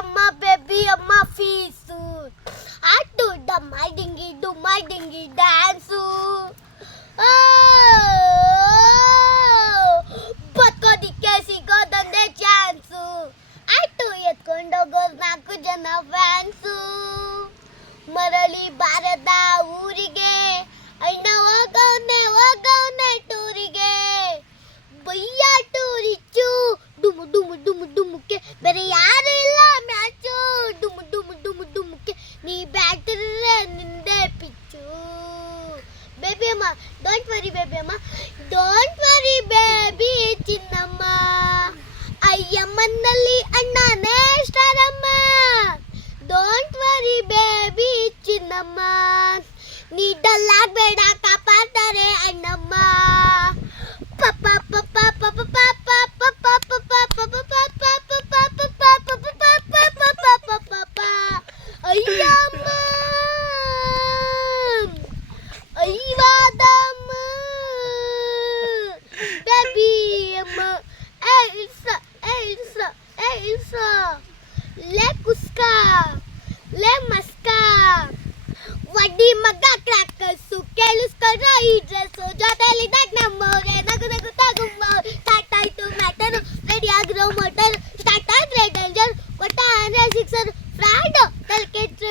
baby ಅಮ್ಮ fees ಆಟು ಡುಮ್ಮ dinghy dance ಬದುಕೋದಿಕ್ಕೆ ಸಿಗೋದೊಂದೇ chance ಆಟು ಎತ್ಕೊಂಡೋಗೋರು 4 ಜನ fans ಮರಳಿ ಬಾರದ ಊರಿಗೆ ಅಣ್ಣ ಹೋಗವ್ನೆ ಟೂರಿಗೆ ಬಯ್ಯ ಟೂರಿಚ್ಚು ಡುಮುಕ್ಕೆ ಬೇರೆ ಯಾರು ಇಲ್ಲ ಮ್ಯಾಚು ಡುಮುಕ್ಕೆ ನೀ ಬ್ಯಾಟ್ರೆ ನಿಂದೆ ಪಿಚ್ಚು ಬೇಬಿ ಅಮ್ಮ ಡೋಂಟ್ ವರಿ ಬೇಬಿ ಚಿನ್ನಮ್ಮ ಅಯ್ಯಮ್ಮನಲ್ಲಿ ಅಣ್ಣನೇ ಸ್ಟಾರಮ್ಮ ಡೋಂಟ್ ವರಿ ಬೇಬಿ ಚಿನ್ನಮ್ಮ ನೀ ಡಲ್ಲಾಗಬೇಡ ಕಾಪಾಡ್ತಾರೆ ಅಣ್ಣಮ್ಮ ಅಯ್ಯಮ್ಮ ಅಯ್ಯವಾದಮ್ಮ ಬೇಬಿ ಅಮ್ಮ ಇಲ್ಸ ಲೇ ಕುಸ್ಕಾ ಲೇ ಮಸ್ಕಾ ವಡ್ಡಿ ಮಗ ಕ್ರಾಕರ್ಸು ಕೇಳಿಸ್ಕೊಂಡ್ರ ಈ ಡ್ರೆಸ್ಸು ಜೊತೆಲಿ ನಮ್ಮವ್ರೆ ನಗು ಸ್ಟಾರ್ಟ್ ಆಯ್ತು ಮ್ಯಾಟರು ರೆಡಿ ಆಗಿರೋ ಮೋಟರ್ ಸ್ಟಾರ್ಟ್ ಆದ್ರೆ ಡೇಂಜರ್ ಒಟ್ಟ ಅಂದ್ರೆ ಸಿಕ್ಸರ್ ಫ್ರಾಡು ತಲ್ಕೆಟ್ರೆ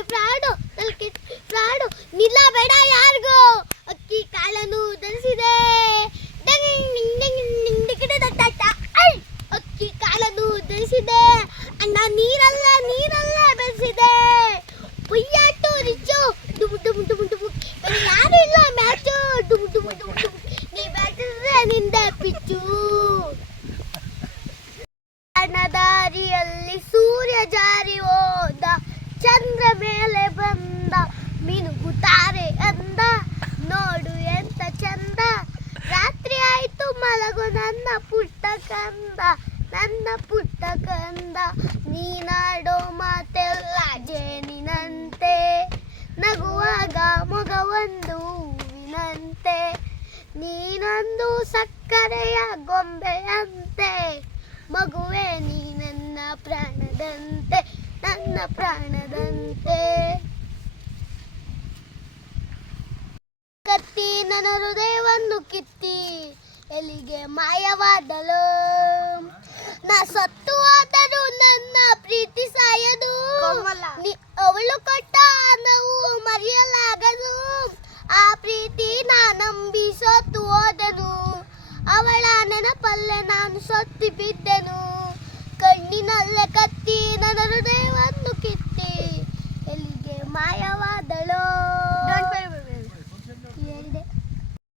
ಫ್ರಾಡು ನಿಲ್ಲಬೇಡ ಯಾರಿಗೂ ಅಕ್ಕಿ ಕಾಳನ್ನು ಧರಿಸಿದೆ ಅಕ್ಕಿ ಕಾಳನ್ನು ಧರಿಸಿದೆ ಅಣ್ಣ ನೀರಲ್ಲ ಬೆಳೆಸಿದೆ ಪುಯ್ಯಾಟು ರಿಚ್ಚು ಡುಮು ಯಾರು ಇಲ್ಲ ಮ್ಯಾಚು ಡುಮು ನೀ ಬ್ಯಾಟಿದ್ರೆ ನಿಂದ ಪಿಚ್ಚು ದಾರಿಯಲ್ಲಿ ಸೂರ್ಯ ಜಾರಿ ಹೋದ ಚಂದ್ರ ಮೇಲೆ ಬಂದ ಮಿನುಗುತ್ತಾರೆ ಅಂದ ನೋಡು ಎಂತ ಚಂದ ರಾತ್ರಿ ಆಯ್ತು ಮಲಗು ನನ್ನ ಪುಟ್ಟ ಕಂದ ನೀನಾಡೋ ಮಾತೆಲ್ಲ ಜೇನಿನಂತೆ ನಗುವಾಗ ಮೊಗವೊಂದು ಹೂವಿನಂತೆ ನೀನೊಂದು ಸಕ್ಕರೆಯ ಗೊಂಬೆಯಂತೆ ಮಗುವೆ ನೀ ನನ್ನ ಪ್ರಾಣದಂತೆ ಕತ್ತಿ ನನ್ನ ಹೃದಯವನ್ನು ಕಿತ್ತಿ ಎಲ್ಲಿಗೆ ಮಾಯವಾದಳು ನಾ ಸತ್ತು ಹೋದರೂ ನನ್ನ ಪ್ರೀತಿ ಸಾಯದು ಅವಳು ಕೊಟ್ಟ ನಾವು ಮರೆಯಲಾಗದು ಆ ಪ್ರೀತಿ ನಾ ನಂಬಿ ಸತ್ತು ಹೋದೆನು ಅವಳ ನೆನಪಲ್ಲೇ ನಾನು ಸತ್ತು ಬಿದ್ದೆನು ಕಣ್ಣಿನಲ್ಲೇ ಕತ್ತಿ ನನ್ನ ಹೃದಯವನ್ನು ಕಿತ್ತಿ ಎಲ್ಲಿಗೆ ಮಾಯವಾದಳು